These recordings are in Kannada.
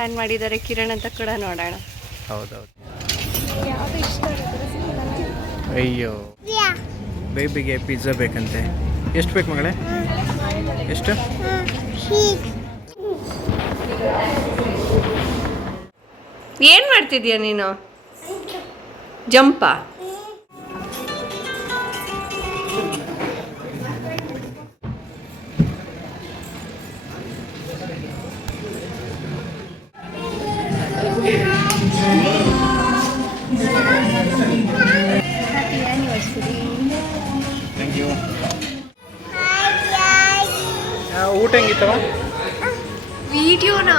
ಪ್ಲ್ಯಾನ್ ಮಾಡಿದ್ದಾರೆ ಕಿರಣ್ ಅಂತ ಕೂಡ ನೋಡೋಣ. ಹೌದೌದು. ಯಾವುದು ಇಷ್ಟ ಆಗುತ್ತೆ? ಅಯ್ಯೋ, ಬೇಬಿಗೆ ಪಿಜ್ಜಾ ಬೇಕಂತೆ. ಎಷ್ಟು ಬೇಕು ಮಗಳೇ? ಎಷ್ಟು? ಏನು ಮಾಡ್ತಿದ್ಯಾ ನೀನು? ಜಂಪಾ? Thank you. ಊಟ ಹೆಂಗಿತ್ತವ? ವಿಡಿಯೋನಾ?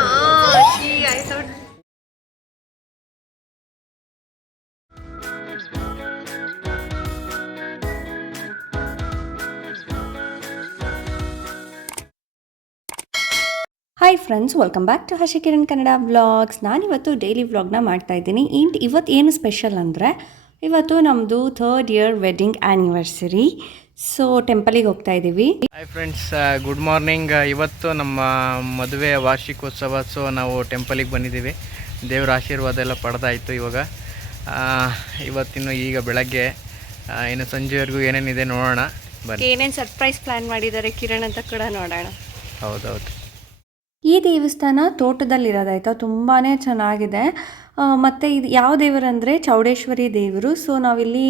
Hi friends, welcome back to Harshakiran Kannada vlogs. ನಾನಿವತ್ತು ಡೈಲಿ ವ್ಲಾಗ್ನ ಮಾಡ್ತಾಯಿದ್ದೀನಿ. ಇವತ್ತು ಏನು ಸ್ಪೆಷಲ್ ಅಂದರೆ, ಇವತ್ತು ನಮ್ಮದು 3rd year wedding anniversary. So ಟೆಂಪಲಿಗೆ ಹೋಗ್ತಾ ಇದ್ದೀವಿ. Hi friends, good morning. ಇವತ್ತು ನಮ್ಮ ಮದುವೆ ವಾರ್ಷಿಕೋತ್ಸವ. ಸೊ ನಾವು ಟೆಂಪಲಿಗೆ ಬಂದಿದ್ದೀವಿ. ದೇವರ ಆಶೀರ್ವಾದ ಎಲ್ಲ ಪಡೆದಾಯಿತು. ಇವತ್ತಿನ್ನು ಈಗ ಬೆಳಗ್ಗೆ ಇನ್ನು ಸಂಜೆವರೆಗೂ ಏನೇನಿದೆ ನೋಡೋಣ ಬನ್ನಿ. ಏನೇನು ಸರ್ಪ್ರೈಸ್ ಪ್ಲ್ಯಾನ್ ಮಾಡಿದ್ದಾರೆ ಕಿರಣ್ ಅಂತ ಕೂಡ ನೋಡೋಣ. ಹೌದೌದು. ಈ ದೇವಸ್ಥಾನ ತೋಟದಲ್ಲಿರೋದಾಯ್ತಾ, ತುಂಬಾ ಚೆನ್ನಾಗಿದೆ. ಮತ್ತು ಇದು ಯಾವ ದೇವರಂದರೆ ಚೌಡೇಶ್ವರಿ ದೇವರು. ಸೊ ನಾವಿಲ್ಲಿ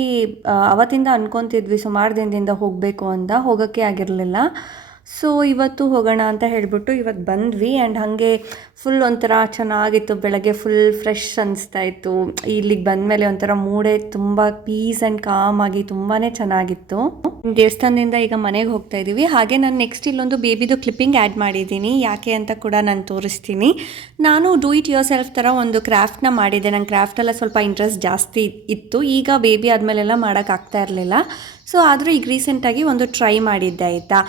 ಅವತ್ತಿಂದ ಅಂದ್ಕೊತಿದ್ವಿ ಸುಮಾರು ದಿನದಿಂದ ಹೋಗಬೇಕು ಅಂತ, ಹೋಗೋಕ್ಕೆ ಆಗಿರಲಿಲ್ಲ. ಸೊ ಇವತ್ತು ಹೋಗೋಣ ಅಂತ ಹೇಳಿಬಿಟ್ಟು ಇವತ್ತು ಬಂದ್ವಿ. ಆ್ಯಂಡ್ ಹಾಗೆ ಫುಲ್ ಒಂಥರ ಚೆನ್ನಾಗಿತ್ತು. ಬೆಳಗ್ಗೆ ಫುಲ್ ಫ್ರೆಶ್ ಅನಿಸ್ತಾ ಇತ್ತು. ಇಲ್ಲಿಗೆ ಬಂದಮೇಲೆ ಒಂಥರ ಮೂಡೇ ತುಂಬ ಪೀಸ್ ಆ್ಯಂಡ್ ಕಾಮ್ ಆಗಿ ತುಂಬಾ ಚೆನ್ನಾಗಿತ್ತು. ದೇವಸ್ಥಾನದಿಂದ ಈಗ ಮನೆಗೆ ಹೋಗ್ತಾ ಇದ್ದೀವಿ. ಹಾಗೆ ನಾನು ನೆಕ್ಸ್ಟ್ ಇಲ್ಲೊಂದು ಬೇಬಿದು ಕ್ಲಿಪ್ಪಿಂಗ್ ಆ್ಯಡ್ ಮಾಡಿದ್ದೀನಿ. ಯಾಕೆ ಅಂತ ಕೂಡ ನಾನು ತೋರಿಸ್ತೀನಿ. ನಾನು ಡೂ ಇಟ್ ಯುವರ್ ಸೆಲ್ಫ್ ಥರ ಒಂದು ಕ್ರಾಫ್ಟ್ನ ಮಾಡಿದ್ದೆ. ನಂಗೆ ಕ್ರಾಫ್ಟೆಲ್ಲ ಸ್ವಲ್ಪ ಇಂಟ್ರೆಸ್ಟ್ ಜಾಸ್ತಿ ಇತ್ತು. ಈಗ ಬೇಬಿ ಆದಮೇಲೆಲ್ಲ ಮಾಡೋಕ್ಕಾಗ್ತಾ ಇರಲಿಲ್ಲ. ಸೊ ಆದರೂ ಈಗ ರೀಸೆಂಟಾಗಿ ಒಂದು ಟ್ರೈ ಮಾಡಿದ್ದೆ ಆಯಿತಾ.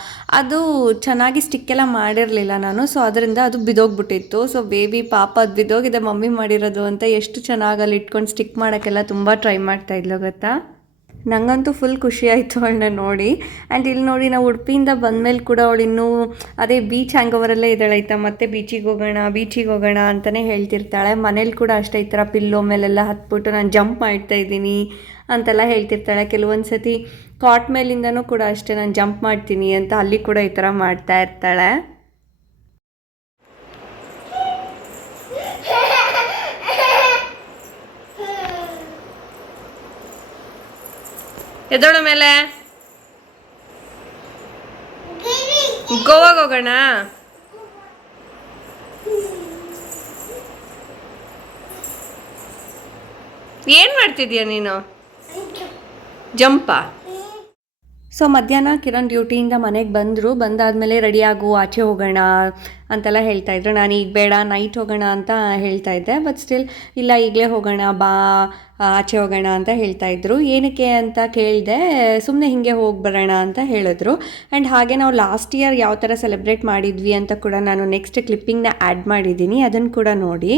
ಅದು ಚೆನ್ನಾಗಿ ಸ್ಟಿಕ್ಕೆಲ್ಲ ಮಾಡಿರಲಿಲ್ಲ ನಾನು. ಸೊ ಅದರಿಂದ ಅದು ಬಿದೋಗ್ಬಿಟ್ಟಿತ್ತು. ಸೊ ಬೇಬಿ ಪಾಪ ಅದು ಬಿದೋಗಿದೆ ಮಮ್ಮಿ ಮಾಡಿರೋದು ಅಂತ ಎಷ್ಟು ಚೆನ್ನಾಗಿ ಅಲ್ಲಿ ಇಟ್ಕೊಂಡು ಸ್ಟಿಕ್ ಮಾಡೋಕ್ಕೆಲ್ಲ ತುಂಬ ಟ್ರೈ ಮಾಡ್ತಾಯಿದ್ಲು ಗೊತ್ತಾ. ನನಗಂತೂ ಫುಲ್ ಖುಷಿ ಆಯಿತು ಅವಳನ್ನ ನೋಡಿ. ಆ್ಯಂಡ್ ಇಲ್ಲಿ ನೋಡಿ, ನಾವು ಉಡುಪಿಯಿಂದ ಬಂದಮೇಲೆ ಕೂಡ ಅವಳು ಇನ್ನೂ ಅದೇ ಬೀಚ್ ಹ್ಯಾಂಗ್ ಓವರಲ್ಲೇ ಇದ್ದಾಳೆ ಆಯಿತಾ. ಮತ್ತೆ ಬೀಚಿಗೆ ಹೋಗೋಣ ಅಂತಲೇ ಹೇಳ್ತಿರ್ತಾಳೆ. ಮನೇಲಿ ಕೂಡ ಅಷ್ಟೇ, ಈ ಥರ ಪಿಲ್ಲೋ ಮೇಲೆಲ್ಲ ಹತ್ಬಿಟ್ಟು ನಾನು ಜಂಪ್ ಮಾಡ್ತಾಯಿದ್ದೀನಿ ಅಂತೆಲ್ಲ ಹೇಳ್ತಿರ್ತಾಳೆ. ಕೆಲವೊಂದು ಸತಿ ಕಾಟ್ ಮೇಲಿಂದನೂ ಕೂಡ ಅಷ್ಟೇ ನಾನು ಜಂಪ್ ಮಾಡ್ತೀನಿ ಅಂತ ಅಲ್ಲಿ ಕೂಡ ಈ ಥರ ಮಾಡ್ತಾ ಇರ್ತಾಳೆ. ಎದೋಳ ಮೇಲೆ ಗೋವಾಗ ಹೋಗೋಣ. ಏನು ಮಾಡ್ತಿದ್ಯಾ ನೀನು? ಜಂಪಾ? ಸೊ ಮಧ್ಯಾಹ್ನ ಕಿರಣ್ ಡ್ಯೂಟಿಯಿಂದ ಮನೆಗೆ ಬಂದಾದಮೇಲೆ ರೆಡಿಯಾಗು ಆಚೆ ಹೋಗೋಣ ಅಂತೆಲ್ಲ ಹೇಳ್ತಾಯಿದ್ರು. ನಾನು ಈಗ ಬೇಡ, ನೈಟ್ ಹೋಗೋಣ ಅಂತ ಹೇಳ್ತಾಯಿದ್ದೆ. ಬಟ್ ಸ್ಟಿಲ್ ಇಲ್ಲ, ಈಗಲೇ ಹೋಗೋಣ ಬಾ, ಆಚೆ ಹೋಗೋಣ ಅಂತ ಹೇಳ್ತಾಯಿದ್ರು. ಏನಕ್ಕೆ ಅಂತ ಕೇಳಿದೆ. ಸುಮ್ಮನೆ ಹೀಗೆ ಹೋಗಿ ಬರೋಣ ಅಂತ ಹೇಳಿದ್ರು. ಆ್ಯಂಡ್ ಹಾಗೆ ನಾವು ಲಾಸ್ಟ್ ಇಯರ್ ಯಾವ ಥರ ಸೆಲೆಬ್ರೇಟ್ ಮಾಡಿದ್ವಿ ಅಂತ ಕೂಡ ನಾನು ನೆಕ್ಸ್ಟ್ ಕ್ಲಿಪ್ಪಿಂಗ್ನ ಆ್ಯಡ್ ಮಾಡಿದ್ದೀನಿ, ಅದನ್ನು ಕೂಡ ನೋಡಿ.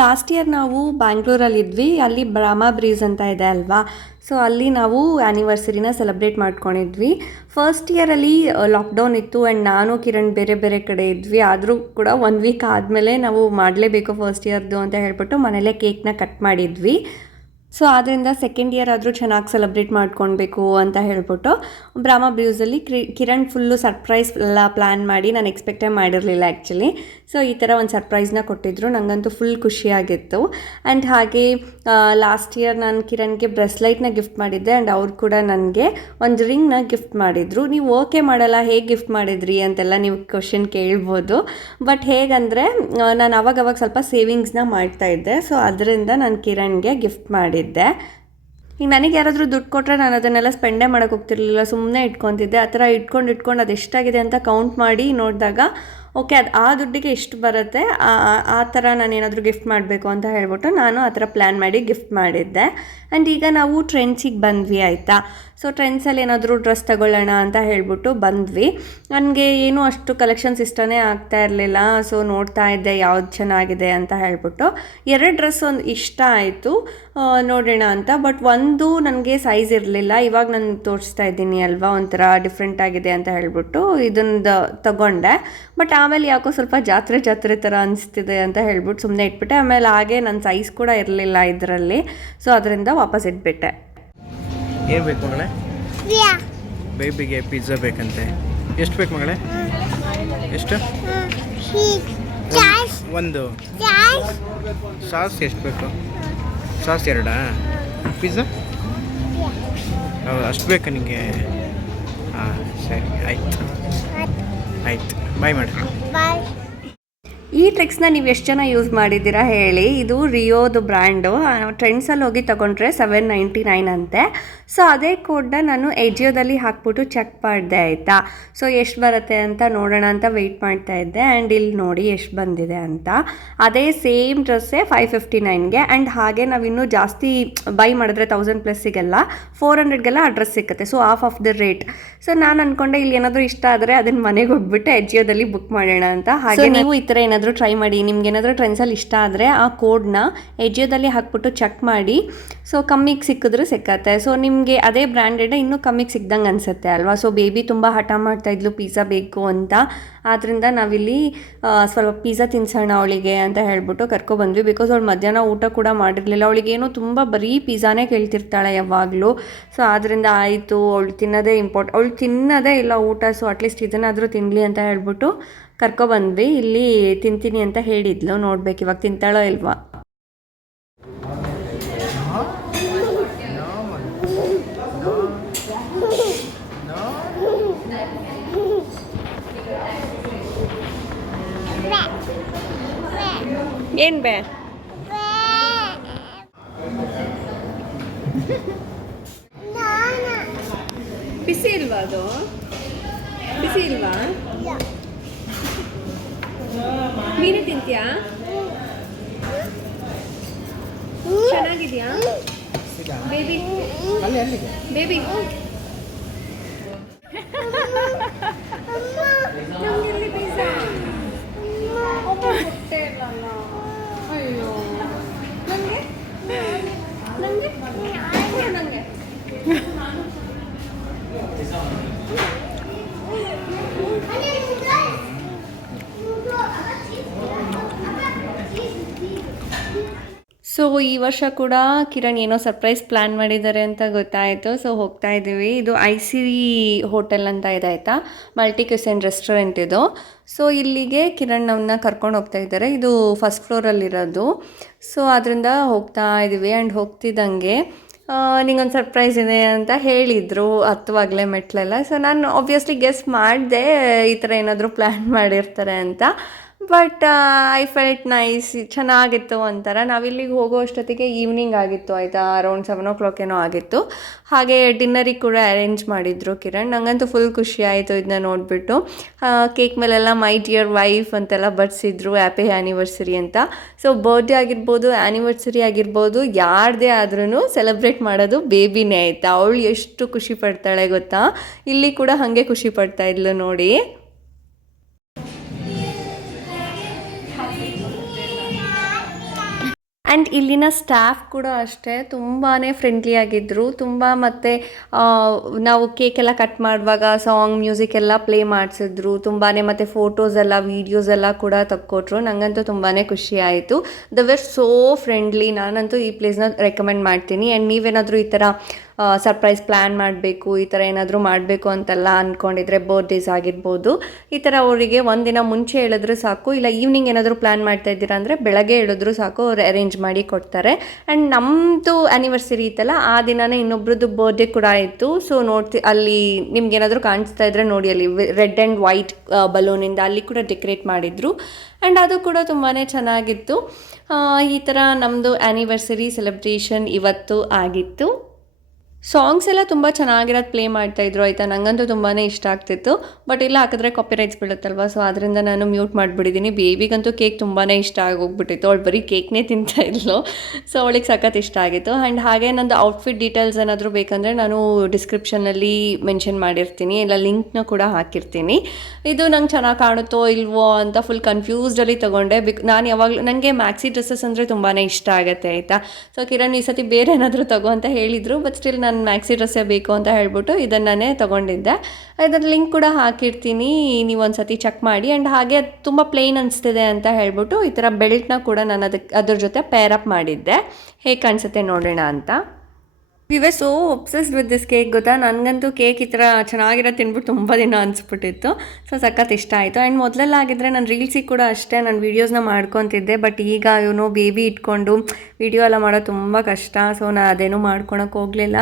ಲಾಸ್ಟ್ ಇಯರ್ ನಾವು ಬ್ಯಾಂಗ್ಳೂರಲ್ಲಿದ್ವಿ. ಅಲ್ಲಿ ಬ್ರಾಹ್ಮ ಬ್ರೀಸ್ ಅಂತ ಇದೆ ಅಲ್ವಾ. ಸೊ ಅಲ್ಲಿ ನಾವು ಆ್ಯನಿವರ್ಸರಿನ ಸೆಲೆಬ್ರೇಟ್ ಮಾಡ್ಕೊಂಡಿದ್ವಿ. ಫಸ್ಟ್ ಇಯರಲ್ಲಿ ಲಾಕ್ಡೌನ್ ಇತ್ತು. ಆ್ಯಂಡ್ ನಾನು ಕಿರಣ್ ಬೇರೆ ಬೇರೆ ಕಡೆ ಇದ್ವಿ. ಆದರೂ ಕೂಡ 1 ವೀಕ್ ಆದಮೇಲೆ ನಾವು ಮಾಡಲೇಬೇಕು ಫಸ್ಟ್ ಇಯರ್ದು ಅಂತ ಹೇಳ್ಬಿಟ್ಟು ಮನೇಲೇ ಕೇಕ್ನ ಕಟ್ ಮಾಡಿದ್ವಿ. ಸೊ ಆದ್ದರಿಂದ ಸೆಕೆಂಡ್ ಇಯರ್ ಆದರೂ ಚೆನ್ನಾಗಿ ಸೆಲೆಬ್ರೇಟ್ ಮಾಡ್ಕೊಳ್ಬೇಕು ಅಂತ ಹೇಳ್ಬಿಟ್ಟು ಬ್ರಾಹ್ಮ ಬ್ರೀಸಲ್ಲಿ ಕಿರಣ್ ಫುಲ್ಲು ಸರ್ಪ್ರೈಸ್ ಎಲ್ಲ ಪ್ಲ್ಯಾನ್ ಮಾಡಿ, ನಾನು ಎಕ್ಸ್ಪೆಕ್ಟೇ ಮಾಡಿರಲಿಲ್ಲ ಆ್ಯಕ್ಚುಲಿ. ಸೊ ಈ ಥರ ಒಂದು ಸರ್ಪ್ರೈಸ್ನ ಕೊಟ್ಟಿದ್ದರು. ನನಗಂತೂ ಫುಲ್ ಖುಷಿಯಾಗಿತ್ತು. ಆ್ಯಂಡ್ ಹಾಗೆ ಲಾಸ್ಟ್ ಇಯರ್ ನಾನು ಕಿರಣ್ಗೆ ಬ್ರೆಸ್ಲೈಟ್ನ ಗಿಫ್ಟ್ ಮಾಡಿದ್ದೆ. ಆ್ಯಂಡ್ ಅವ್ರು ಕೂಡ ನನಗೆ ಒಂದು ರಿಂಗ್ನ ಗಿಫ್ಟ್ ಮಾಡಿದರು. ನೀವು ಓಕೆ ಮಾಡಲ್ಲ, ಹೇಗೆ ಗಿಫ್ಟ್ ಮಾಡಿದ್ರಿ ಅಂತೆಲ್ಲ ನೀವು ಕ್ವಶನ್ ಕೇಳ್ಬೋದು. ಬಟ್ ಹೇಗಂದರೆ, ನಾನು ಅವಾಗವಾಗ ಸ್ವಲ್ಪ ಸೇವಿಂಗ್ಸ್ನ ಮಾಡ್ತಾಯಿದ್ದೆ. ಸೊ ಅದರಿಂದ ನಾನು ಕಿರಣ್ಗೆ ಗಿಫ್ಟ್ ಮಾಡಿದ್ದೆ. ಈಗ ನನಗೆ ಯಾರಾದರೂ ದುಡ್ಡು ಕೊಟ್ಟರೆ ನಾನು ಅದನ್ನೆಲ್ಲ ಸ್ಪೆಂಡೇ ಮಾಡೋಕ್ಕೆ ಹೋಗ್ತಿರ್ಲಿಲ್ಲ, ಸುಮ್ಮನೆ ಇಟ್ಕೊತಿದ್ದೆ. ಆ ಥರ ಇಟ್ಕೊಂಡು ಅದು ಎಷ್ಟಾಗಿದೆ ಅಂತ ಕೌಂಟ್ ಮಾಡಿ ನೋಡಿದಾಗ ಓಕೆ, ಅದು ಆ ದುಡ್ಡಿಗೆ ಎಷ್ಟು ಬರುತ್ತೆ ಆ ಥರ ನಾನೇನಾದರೂ ಗಿಫ್ಟ್ ಮಾಡಬೇಕು ಅಂತ ಹೇಳ್ಬಿಟ್ಟು ನಾನು ಆ ಥರ ಪ್ಲ್ಯಾನ್ ಮಾಡಿ ಗಿಫ್ಟ್ ಮಾಡಿದ್ದೆ. ಆ್ಯಂಡ್ ಈಗ ನಾವು ಟ್ರೆಂಡ್ಸಿಗೆ ಬಂದ್ವಿ ಆಯಿತಾ. ಸೊ ಟ್ರೆಂಡ್ಸಲ್ಲಿ ಏನಾದರೂ ಡ್ರೆಸ್ ತಗೊಳ್ಳೋಣ ಅಂತ ಹೇಳ್ಬಿಟ್ಟು ಬಂದ್ವಿ. ನನಗೆ ಏನೂ ಅಷ್ಟು ಕಲೆಕ್ಷನ್ಸ್ ಇಷ್ಟನೇ ಆಗ್ತಾ ಇರಲಿಲ್ಲ. ಸೊ ನೋಡ್ತಾ ಇದ್ದೆ ಯಾವ್ದು ಚೆನ್ನಾಗಿದೆ ಅಂತ ಹೇಳ್ಬಿಟ್ಟು 2 ಡ್ರೆಸ್ ಒಂದು ಇಷ್ಟ ಆಯಿತು, ನೋಡೋಣ ಅಂತ. ಬಟ್ ಒಂದು ನನಗೆ ಸೈಜ್ ಇರಲಿಲ್ಲ. ಇವಾಗ ನಾನು ತೋರಿಸ್ತಾ ಇದ್ದೀನಿ ಅಲ್ವಾ, ಒಂಥರ ಡಿಫ್ರೆಂಟ್ ಆಗಿದೆ ಅಂತ ಹೇಳ್ಬಿಟ್ಟು ಇದೊಂದು ತಗೊಂಡೆ. ಬಟ್ ಆಮೇಲೆ ಯಾಕೋ ಸ್ವಲ್ಪ ಜಾತ್ರೆ ಥರ ಅನಿಸ್ತಿದೆ ಅಂತ ಹೇಳ್ಬಿಟ್ಟು ಸುಮ್ಮನೆ ಇಟ್ಬಿಟ್ಟೆ. ಆಮೇಲೆ ಹಾಗೆ ನನ್ನ ಸೈಜ್ ಕೂಡ ಇರಲಿಲ್ಲ ಇದರಲ್ಲಿ, ಸೊ ಅದರಿಂದ ವಾಪಸ್ ಇಟ್ಬಿಟ್ಟೆ. ಏನು ಬೇಕು ಮಗಳೇ? ಬೇಬಿಗೆ ಪಿಜ್ಜಾ ಬೇಕಂತೆ. ಎಷ್ಟು ಬೇಕು ಮಗಳೇ? ಎಷ್ಟು? ಒಂದು ಸಾಸ್ ಎಷ್ಟು ಬೇಕು? ಸಾಸ್ ಎರಡಾ? ಪಿಜ್ಜಾ ಹೌದು, ಅಷ್ಟು ಬೇಕಾ ನಿಮಗೆ? ಹಾಂ ಸರಿ, ಆಯ್ತು ಬಾಯ್ ಮಾಡಿ. ಈ ಟ್ರಿಕ್ಸ್ನ ನೀವು ಎಷ್ಟು ಜನ ಯೂಸ್ ಮಾಡಿದ್ದೀರಾ ಹೇಳಿ. ಇದು ರಿಯೋದು ಬ್ರ್ಯಾಂಡು. ಟ್ರೆಂಡ್ಸಲ್ಲಿ ಹೋಗಿ ತೊಗೊಂಡ್ರೆ $7.99 ಅಂತೆ. ಸೊ ಅದೇ ಕೋಡ್ನ ನಾನು ಎಜಿಯೋದಲ್ಲಿ ಹಾಕ್ಬಿಟ್ಟು ಚೆಕ್ ಮಾಡಿದೆ ಆಯಿತಾ. ಸೊ ಎಷ್ಟು ಬರುತ್ತೆ ಅಂತ ನೋಡೋಣ ಅಂತ ವೆಯ್ಟ್ ಮಾಡ್ತಾ ಇದ್ದೆ. ಆ್ಯಂಡ್ ಇಲ್ಲಿ ನೋಡಿ ಎಷ್ಟು ಬಂದಿದೆ ಅಂತ. ಅದೇ ಸೇಮ್ ಡ್ರೆಸ್ಸೇ $559ಗೆ. ಆ್ಯಂಡ್ ಹಾಗೆ ನಾವಿನ್ನೂ ಜಾಸ್ತಿ ಬೈ ಮಾಡಿದ್ರೆ 1000+ ಸಿಗಲ್ಲ, 400ಗೆಲ್ಲ ಆ ಡ್ರೆಸ್ ಸಿಗುತ್ತೆ. So of the rate. So ನಾನು ಅಂದ್ಕೊಂಡೆ ಇಲ್ಲಿ ಏನಾದರೂ ಇಷ್ಟ ಆದರೆ ಅದನ್ನು ಮನೆಗೆ ಹೋಗ್ಬಿಟ್ಟು ಎಜಿಯೋದಲ್ಲಿ ಬುಕ್ ಮಾಡೋಣ ಅಂತ. ಹಾಗೆ ನೀವು ಈ ಥರ ಏನಾದರೂ ಟ್ರೈ ಮಾಡಿ. ನಿಮ್ಗೆ ಏನಾದರೂ ಟ್ರೆಂಡ್ಸಲ್ಲಿ ಇಷ್ಟ ಆದರೆ ಆ ಕೋಡ್ನ ಎಜಿಯೋದಲ್ಲಿ ಹಾಕ್ಬಿಟ್ಟು ಚೆಕ್ ಮಾಡಿ. ಸೊ ಕಮ್ಮಿಗೆ ಸಿಕ್ಕಿದ್ರೆ ಸಿಕ್ಕತ್ತೆ. ಸೊ ನಿಮಗೆ ಅದೇ ಬ್ರ್ಯಾಂಡೆಡ್ ಇನ್ನೂ ಕಮ್ಮಿಗೆ ಸಿಕ್ದಂಗೆ ಅನಿಸುತ್ತೆ ಅಲ್ವಾ. ಸೊ ಬೇಬಿ ತುಂಬ ಹಠ ಮಾಡ್ತಾಯಿದ್ಲು ಪಿಜ್ಜಾ ಬೇಕು ಅಂತ. ಆದ್ದರಿಂದ ನಾವಿಲ್ಲಿ ಸ್ವಲ್ಪ ಪಿಜ್ಜಾ ತಿನ್ಸೋಣ ಅವಳಿಗೆ ಅಂತ ಹೇಳ್ಬಿಟ್ಟು ಕರ್ಕೊಬಂದ್ವಿ. ಬಿಕಾಸ್ ಅವಳು ಮಧ್ಯಾಹ್ನ ಊಟ ಕೂಡ ಮಾಡಿರಲಿಲ್ಲ. ಅವಳಿಗೇನು ತುಂಬ ಬರೀ ಪಿಜ್ಜಾನೇ ಕೇಳ್ತಿರ್ತಾಳೆ ಯಾವಾಗಲೂ. ಸೊ ಆದ್ದರಿಂದ ಆಯಿತು, ಅವಳು ತಿನ್ನೋದೇ ಅವಳು ತಿನ್ನೋದೇ ಇಲ್ಲ ಊಟ. ಸೊ ಅಟ್ಲೀಸ್ಟ್ ಇದನ್ನಾದರೂ ತಿನ್ನಲಿ ಅಂತ ಹೇಳ್ಬಿಟ್ಟು ಕರ್ಕೊಬಂದ್ವಿ. ಇಲ್ಲಿ ತಿಂತೀನಿ ಅಂತ ಹೇಳಿದ್ಲು, ನೋಡ್ಬೇಕು ಇವಾಗ ತಿಂತಾಳೋ ಇಲ್ವಾ. ಏನು ಬೇ ಬಿಸಿ ಇಲ್ವಾ? ಅದು ಬಿಸಿ ಇಲ್ವಾ? ನೀನು ತಿಂತೀಯಾ? ಚೆನ್ನಾಗಿದ್ಯಾ ಬೇಬಿ? ಬೇಬಿ ಅಯ್ಯೋ ನನಗೆ ನನಗೆ ನನಗೆ ಸೊ ಈ ವರ್ಷ ಕೂಡ ಕಿರಣ್ ಏನೋ ಸರ್ಪ್ರೈಸ್ ಪ್ಲ್ಯಾನ್ ಮಾಡಿದ್ದಾರೆ ಅಂತ ಗೊತ್ತಾಯಿತು. ಸೊ ಹೋಗ್ತಾ ಇದ್ದೀವಿ. ಇದು IC ಹೋಟೆಲ್ ಅಂತ ಇದೆ ಆಯಿತಾ, ಮಲ್ಟಿ ಕ್ಯೂಸಿನ್ ರೆಸ್ಟೋರೆಂಟ್ ಇದು. ಸೊ ಇಲ್ಲಿಗೆ ಕಿರಣ್ ನಮ್ಮನ್ನ ಕರ್ಕೊಂಡು ಹೋಗ್ತಾ ಇದ್ದಾರೆ. ಇದು ಫಸ್ಟ್ ಫ್ಲೋರಲ್ಲಿರೋದು. ಸೊ ಅದರಿಂದ ಹೋಗ್ತಾ ಇದ್ದೀವಿ. ಆ್ಯಂಡ್ ಹೋಗ್ತಿದ್ದಂಗೆ ನಿಂಗೊಂದು ಸರ್ಪ್ರೈಸ್ ಇದೆ ಅಂತ ಹೇಳಿದರು ಹತ್ತುವಾಗಲೇ ಮೆಟ್ಲೆಲ್ಲ. ಸೊ ನಾನು ಆಬ್ವಿಯಸ್ಲಿ ಗೆಸ್ ಮಾಡಿದೆ ಈ ಥರ ಏನಾದರೂ ಪ್ಲ್ಯಾನ್ ಮಾಡಿರ್ತಾರೆ ಅಂತ. ಬಟ್ ಐ ಫೆಲ್ಟ್ ನೈಸ್, ಚೆನ್ನಾಗಿತ್ತು ಒಂಥರ. ನಾವಿಲ್ಲಿಗೆ ಹೋಗೋ ಅಷ್ಟೊತ್ತಿಗೆ ಈವ್ನಿಂಗ್ ಆಗಿತ್ತು ಆಯಿತಾ, ಅರೌಂಡ್ 7 o'clock ಏನೋ ಆಗಿತ್ತು. ಹಾಗೆ ಡಿನ್ನರಿಗೆ ಕೂಡ ಅರೇಂಜ್ ಮಾಡಿದರು ಕಿರಣ್. ನನಗಂತೂ ಫುಲ್ ಖುಷಿ ಆಯಿತು ಇದನ್ನ ನೋಡಿಬಿಟ್ಟು. ಕೇಕ್ ಮೇಲೆಲ್ಲ ಮೈ ಡಿಯರ್ ವೈಫ್ ಅಂತೆಲ್ಲ ಬಡಿಸಿದ್ರು, ಹ್ಯಾಪಿ ಆ್ಯನಿವರ್ಸರಿ ಅಂತ. ಸೊ ಬರ್ಡೇ ಆಗಿರ್ಬೋದು, ಆ್ಯನಿವರ್ಸರಿ ಆಗಿರ್ಬೋದು, ಯಾರದೇ ಆದ್ರೂ ಸೆಲೆಬ್ರೇಟ್ ಮಾಡೋದು ಬೇಬಿನೇ ಆಯಿತಾ. ಅವಳು ಎಷ್ಟು ಖುಷಿ ಪಡ್ತಾಳೆ ಗೊತ್ತಾ. ಇಲ್ಲಿ ಕೂಡ ಹಾಗೆ ಖುಷಿ ಪಡ್ತಾ ಇದ್ಲು ನೋಡಿ. ಆ್ಯಂಡ್ ಇಲ್ಲಿನ ಸ್ಟಾಫ್ ಕೂಡ ಅಷ್ಟೇ ತುಂಬಾ ಫ್ರೆಂಡ್ಲಿ ಆಗಿದ್ದರು. ತುಂಬ ಮತ್ತು ನಾವು ಕೇಕೆಲ್ಲ ಕಟ್ ಮಾಡುವಾಗ ಸಾಂಗ್ ಮ್ಯೂಸಿಕ್ ಎಲ್ಲ ಪ್ಲೇ ಮಾಡಿಸಿದ್ರು ತುಂಬಾ. ಮತ್ತು ಫೋಟೋಸ್ ಎಲ್ಲ ವೀಡಿಯೋಸ್ ಎಲ್ಲ ಕೂಡ ತಕ್ಕೊಟ್ರು. ನನಗಂತೂ ತುಂಬಾ ಖುಷಿ ಆಯಿತು. They were so friendly. ನಾನಂತೂ ಈ ಪ್ಲೇಸ್ನ ರೆಕಮೆಂಡ್ ಮಾಡ್ತೀನಿ. ಆ್ಯಂಡ್ ನೀವೇನಾದರೂ ಈ ಥರ ಸರ್ಪ್ರೈಸ್ ಪ್ಲ್ಯಾನ್ ಮಾಡಬೇಕು, ಈ ಥರ ಏನಾದರೂ ಮಾಡಬೇಕು ಅಂತೆಲ್ಲ ಅಂದ್ಕೊಂಡಿದ್ರೆ, ಬರ್ಡೇಸ್ ಆಗಿರ್ಬೋದು, ಈ ಥರ ಅವರಿಗೆ ಒಂದಿನ ಮುಂಚೆ ಹೇಳಿದ್ರೆ ಸಾಕು. ಇಲ್ಲ ಈವ್ನಿಂಗ್ ಏನಾದರೂ ಪ್ಲ್ಯಾನ್ ಮಾಡ್ತಾ ಇದ್ದೀರಾ ಅಂದರೆ ಬೆಳಗ್ಗೆ ಹೇಳಿದ್ರು ಸಾಕು, ಅವ್ರು ಅರೇಂಜ್ ಮಾಡಿ ಕೊಡ್ತಾರೆ. ಆ್ಯಂಡ್ ನಮ್ಮದು ಆ್ಯನಿವರ್ಸರಿ ಇತ್ತಲ್ಲ, ಆ ದಿನವೇ ಇನ್ನೊಬ್ರದ್ದು ಬರ್ಡೇ ಕೂಡ ಆಯಿತು. ಸೊ ಅಲ್ಲಿ ನಿಮ್ಗೇನಾದರೂ ಕಾಣಿಸ್ತಾ ಇದ್ದರೆ ನೋಡಿ, ಅಲ್ಲಿ ರೆಡ್ ಆ್ಯಂಡ್ ವೈಟ್ ಬಲೂನಿಂದ ಅಲ್ಲಿ ಕೂಡ ಡೆಕೋರೇಟ್ ಮಾಡಿದರು. ಆ್ಯಂಡ್ ಅದು ಕೂಡ ತುಂಬಾ ಚೆನ್ನಾಗಿತ್ತು. ಈ ಥರ ನಮ್ಮದು ಆ್ಯನಿವರ್ಸರಿ ಸೆಲೆಬ್ರೇಷನ್ ಇವತ್ತು ಆಗಿತ್ತು. ಸಾಂಗ್ಸ್ ಎಲ್ಲ ತುಂಬ ಚೆನ್ನಾಗಿರೋದು ಪ್ಲೇ ಮಾಡ್ತಾಯಿದ್ರು ಆಯಿತಾ. ನನಗಂತೂ ತುಂಬಾ ಇಷ್ಟ ಆಗ್ತಿತ್ತು. ಬಟ್ ಇಲ್ಲ ಹಾಕಿದ್ರೆ ಕಾಪಿರೈಟ್ಸ್ ಬೀಳುತ್ತಲ್ವ. ಸೊ ಅದರಿಂದ ನಾನು ಮ್ಯೂಟ್ ಮಾಡಿಬಿಟ್ಟಿದ್ದೀನಿ. ಬೇಬಿಗಂತೂ ಕೇಕ್ ತುಂಬಾ ಇಷ್ಟ ಆಗೋಗ್ಬಿಟ್ಟಿತ್ತು. ಅವಳು ಬರೀ ಕೇಕ್ನೇ ತಿಂತಾ ಇದ್ಲು. ಸೊ ಅವಳಿಗೆ ಸಖತ್ ಇಷ್ಟ ಆಗಿತ್ತು. ಆ್ಯಂಡ್ ಹಾಗೆ ನಂದು ಔಟ್ಫಿಟ್ ಡೀಟೇಲ್ಸ್ ಏನಾದರೂ ಬೇಕಂದರೆ ನಾನು ಡಿಸ್ಕ್ರಿಪ್ಷನಲ್ಲಿ ಮೆನ್ಷನ್ ಮಾಡಿರ್ತೀನಿ, ಇಲ್ಲ ಲಿಂಕ್ನ ಕೂಡ ಹಾಕಿರ್ತೀನಿ. ಇದು ನಂಗೆ ಚೆನ್ನಾಗಿ ಕಾಣುತ್ತೋ ಇಲ್ವೋ ಅಂತ ಫುಲ್ ಕನ್ಫ್ಯೂಸ್ಡಲ್ಲಿ ತೊಗೊಂಡೆ. ನಾನು ಯಾವಾಗಲೂ ನನಗೆ ಮ್ಯಾಕ್ಸಿ ಡ್ರೆಸ್ಸಸ್ ಅಂದರೆ ತುಂಬಾ ಇಷ್ಟ ಆಗುತ್ತೆ ಆಯಿತಾ. ಸೊ ಕಿರಣ್ ಈ ಸತಿ ಬೇರೆ ಏನಾದರೂ ತಗೋ ಅಂತ ಹೇಳಿದರು. ಬಟ್ ಸ್ಟಿಲ್ ನಾನು ನನ್ನ ಮ್ಯಾಕ್ಸಿ ಡ್ರೆಸ್ಸೇ ಬೇಕು ಅಂತ ಹೇಳ್ಬಿಟ್ಟು ಇದನ್ನೇ ತೊಗೊಂಡಿದ್ದೆ. ಇದರ ಲಿಂಕ್ ಕೂಡ ಹಾಕಿರ್ತೀನಿ, ನೀವು ಒಂದು ಸತಿ ಚೆಕ್ ಮಾಡಿ. ಆ್ಯಂಡ್ ಹಾಗೆ ತುಂಬ ಪ್ಲೇನ್ ಅನಿಸ್ತಿದೆ ಅಂತ ಹೇಳ್ಬಿಟ್ಟು ಈ ಥರ ಬೆಲ್ಟ್ನ ಕೂಡ ನಾನು ಅದ್ರ ಜೊತೆ ಪೇರಪ್ ಮಾಡಿದ್ದೆ. ಹೇಗೆ ಕಾಣಿಸುತ್ತೆ ನೋಡೋಣ ಅಂತ. We were so obsessed with this cake ಗೊತ್ತಾ. ನನಗಂತೂ ಕೇಕ್ ಈ ಥರ ಚೆನ್ನಾಗಿರೋ ತಿನ್ಬಿಟ್ಟು ತುಂಬ ದಿನ ಅನಿಸ್ಬಿಟ್ಟಿತ್ತು. ಸೊ ಸಖತ್ ಇಷ್ಟ ಆಯಿತು. ಆ್ಯಂಡ್ ಮೊದಲೆಲ್ಲ ಆಗಿದ್ದರೆ ನಾನು ರೀಲ್ಸಿಗೆ ಕೂಡ ಅಷ್ಟೇ ನಾನು ವೀಡಿಯೋಸ್ನ ಮಾಡ್ಕೊತಿದ್ದೆ. ಬಟ್ ಈಗ ಇವನು ಬೇಬಿ ಇಟ್ಕೊಂಡು ವೀಡಿಯೋ ಎಲ್ಲ ಮಾಡೋದು ತುಂಬ ಕಷ್ಟ. ಸೊ ನಾನು ಅದೇನೂ ಮಾಡ್ಕೊಳಕ್ಕೆ ಹೋಗಲಿಲ್ಲ.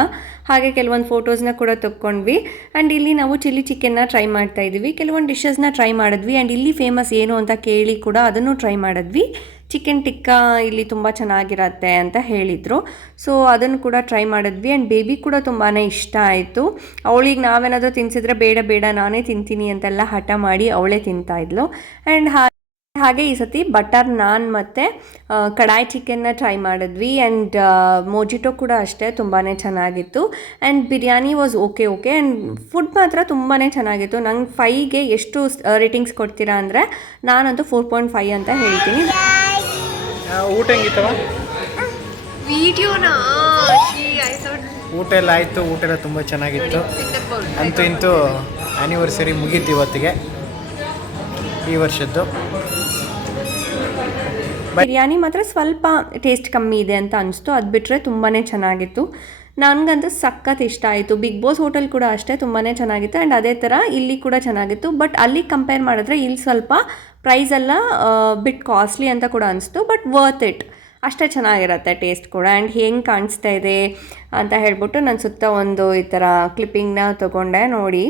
ಹಾಗೆ ಕೆಲವೊಂದು ಫೋಟೋಸ್ನ ಕೂಡ ತೊಗೊಂಡ್ವಿ. ಆ್ಯಂಡ್ ಇಲ್ಲಿ ನಾವು ಚಿಲ್ಲಿ ಚಿಕನ್ನ ಟ್ರೈ ಮಾಡ್ತಾಯಿದ್ವಿ. ಕೆಲವೊಂದು ಡಿಶಸ್ನ ಟ್ರೈ ಮಾಡಿದ್ವಿ. ಆ್ಯಂಡ್ ಇಲ್ಲಿ ಫೇಮಸ್ ಏನು ಅಂತ ಕೇಳಿ ಕೂಡ ಅದನ್ನು ಟ್ರೈ ಮಾಡಿದ್ವಿ. ಚಿಕನ್ ಟಿಕ್ಕಾ ಇಲ್ಲಿ ತುಂಬ ಚೆನ್ನಾಗಿರತ್ತೆ ಅಂತ ಹೇಳಿದರು. ಸೊ ಅದನ್ನು ಕೂಡ ಟ್ರೈ ಮಾಡಿದ್ವಿ. ಆ್ಯಂಡ್ ಬೇಬಿ ಕೂಡ ತುಂಬಾ ಇಷ್ಟ ಆಯಿತು. ಅವಳಿಗೆ ನಾವೇನಾದರೂ ತಿನ್ನಿಸಿದ್ರೆ ಬೇಡ ನಾನೇ ತಿಂತೀನಿ ಅಂತೆಲ್ಲ ಹಠ ಮಾಡಿ ಅವಳೇ ತಿಂತಾಯಿದ್ಲು. ಆ್ಯಂಡ್ ಹಾಗೆ ಈ ಸತಿ ಬಟರ್ ನಾನ್ ಮತ್ತು ಕಡಾಯಿ ಚಿಕನ್ನ ಟ್ರೈ ಮಾಡಿದ್ವಿ. ಆ್ಯಂಡ್ ಮೊಜಿಟೋ ಕೂಡ ಅಷ್ಟೇ ತುಂಬಾ ಚೆನ್ನಾಗಿತ್ತು. And biryani was okay. And food ಮಾತ್ರ ತುಂಬಾ ಚೆನ್ನಾಗಿತ್ತು. ನಂಗೆ 5ಗೆ ಎಷ್ಟು ರೇಟಿಂಗ್ಸ್ ಕೊಡ್ತೀರಾ ಅಂದರೆ ನಾನಂತೂ 4.5 ಅಂತ ಹೇಳ್ತೀನಿ. ಊಟ ಹೆಂಗಿತ್ತವ? ವಿಡಿಯೋನಾ ಊಟ ಎಲ್ಲ ಆಯಿತು. ಊಟ ಎಲ್ಲ ತುಂಬ ಚೆನ್ನಾಗಿತ್ತು. ಅಂತೂ ಇಂತೂ ಆ್ಯನಿವರ್ಸರಿ ಮುಗೀತು ಇವತ್ತಿಗೆ, ಈ ವರ್ಷದ್ದು. ಬಿರಿಯಾನಿ ಮಾತ್ರ ಸ್ವಲ್ಪ ಟೇಸ್ಟ್ ಕಮ್ಮಿ ಇದೆ ಅಂತ ಅನಿಸ್ತು. ಅದು ಬಿಟ್ಟರೆ ತುಂಬಾ ಚೆನ್ನಾಗಿತ್ತು. ನನಗಂತೂ ಸಖತ್ ಇಷ್ಟ ಆಯಿತು. ಬಿಗ್ ಬಾಸ್ ಹೋಟೆಲ್ ಕೂಡ ಅಷ್ಟೇ ತುಂಬಾ ಚೆನ್ನಾಗಿತ್ತು. ಆ್ಯಂಡ್ ಅದೇ ಥರ ಇಲ್ಲಿ ಕೂಡ ಚೆನ್ನಾಗಿತ್ತು. ಬಟ್ ಅಲ್ಲಿ ಕಂಪೇರ್ ಮಾಡಿದ್ರೆ ಇಲ್ಲಿ ಸ್ವಲ್ಪ ಪ್ರೈಸ್ ಎಲ್ಲ ಬಿಟ್ ಕಾಸ್ಟ್ಲಿ ಅಂತ ಕೂಡ ಅನಿಸ್ತು. ಬಟ್ ವರ್ತ್ ಇಟ್, ಅಷ್ಟೇ ಚೆನ್ನಾಗಿರುತ್ತೆ ಟೇಸ್ಟ್ ಕೂಡ. ಆ್ಯಂಡ್ ಹೆಂಗೆ ಕಾಣಿಸ್ತಾ ಇದೆ ಅಂತ ಹೇಳ್ಬಿಟ್ಟು ನಾನು ಸುತ್ತ ಒಂದು ಈ ಥರ ಕ್ಲಿಪ್ಪಿಂಗ್ನ ತೊಗೊಂಡೆ. ನೋಡಿ,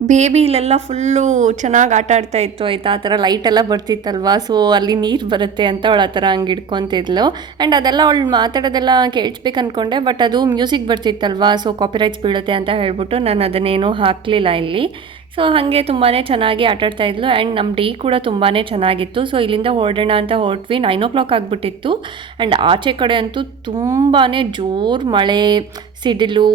ಬೇಬಿ ಇಲ್ಲೆಲ್ಲ ಫುಲ್ಲು ಚೆನ್ನಾಗಿ ಆಟ ಆಡ್ತಾ ಇತ್ತು ಆಯಿತಾ. ಆ ಥರ ಲೈಟೆಲ್ಲ ಬರ್ತಿತ್ತಲ್ವ, ಸೊ ಅಲ್ಲಿ ನೀರು ಬರುತ್ತೆ ಅಂತ ಅವಳು ಆ ಥರ ಹಂಗೆ ಹಿಡ್ಕೊತಿದ್ಲು. ಆ್ಯಂಡ್ ಅದೆಲ್ಲ ಅವಳು ಮಾತಾಡೋದೆಲ್ಲ ಕೇಳಿಸ್ಬೇಕು ಅಂದ್ಕೊಂಡೆ. ಬಟ್ ಅದು ಮ್ಯೂಸಿಕ್ ಬರ್ತಿತ್ತಲ್ವ, ಸೊ ಕಾಪಿರೈಟ್ಸ್ ಬೀಳುತ್ತೆ ಅಂತ ಹೇಳ್ಬಿಟ್ಟು ನಾನು ಅದನ್ನೇನೂ ಹಾಕಲಿಲ್ಲ ಇಲ್ಲಿ. ಸೊ ಹಾಗೆ ತುಂಬಾ ಚೆನ್ನಾಗಿ ಆಟಾಡ್ತಾ ಇದ್ಲು. ಆ್ಯಂಡ್ ನಮ್ಮ ಡೇ ಕೂಡ ತುಂಬಾ ಚೆನ್ನಾಗಿತ್ತು. ಸೊ ಇಲ್ಲಿಂದ ಹೊರಡೋಣ ಅಂತ ಹೊರಟ್ವಿ. 9 o'clock ಆಗಿಬಿಟ್ಟಿತ್ತು. ಆ್ಯಂಡ್ ಆಚೆ ಕಡೆ ಅಂತೂ ತುಂಬಾ ಜೋರು ಮಳೆ, ಸಿಡಿಲು,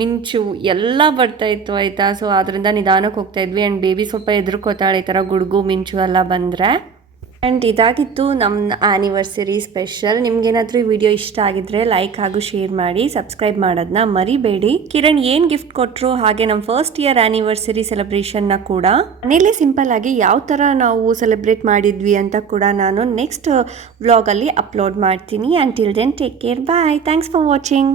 ಮಿಂಚು ಎಲ್ಲ ಬರ್ತಾಯಿತ್ತು ಆಯಿತಾ. ಸೊ ಅದರಿಂದ ನಿಧಾನಕ್ಕೆ ಹೋಗ್ತಾಯಿದ್ವಿ. ಆ್ಯಂಡ್ ಬೇಬಿ ಸ್ವಲ್ಪ ಹೆದರ್ಕೋತಾಳೆ ಈ ಥರ ಗುಡುಗು ಮಿಂಚು ಎಲ್ಲ ಬಂದರೆ. ಆ್ಯಂಡ್ ಇದಾಗಿತ್ತು ನಮ್ಮ ಆ್ಯನಿವರ್ಸರಿ ಸ್ಪೆಷಲ್. ನಿಮ್ಗೇನಾದರೂ ಈ ವಿಡಿಯೋ ಇಷ್ಟ ಆಗಿದ್ದರೆ ಲೈಕ್ ಹಾಗೂ ಶೇರ್ ಮಾಡಿ, ಸಬ್ಸ್ಕ್ರೈಬ್ ಮಾಡೋದನ್ನ ಮರಿಬೇಡಿ. ಕಿರಣ್ ಏನು ಗಿಫ್ಟ್ ಕೊಟ್ಟರು, ಹಾಗೆ ನಮ್ಮ ಫಸ್ಟ್ ಇಯರ್ ಆ್ಯನಿವರ್ಸರಿ ಸೆಲೆಬ್ರೇಷನ್ನ ಕೂಡ ಮನೇಲಿ ಸಿಂಪಲ್ ಆಗಿ ಯಾವ ಥರ ನಾವು ಸೆಲೆಬ್ರೇಟ್ ಮಾಡಿದ್ವಿ ಅಂತ ಕೂಡ ನಾನು ನೆಕ್ಸ್ಟ್ ವ್ಲಾಗಲ್ಲಿ ಅಪ್ಲೋಡ್ ಮಾಡ್ತೀನಿ. And till then take care, bye, thanks for watching.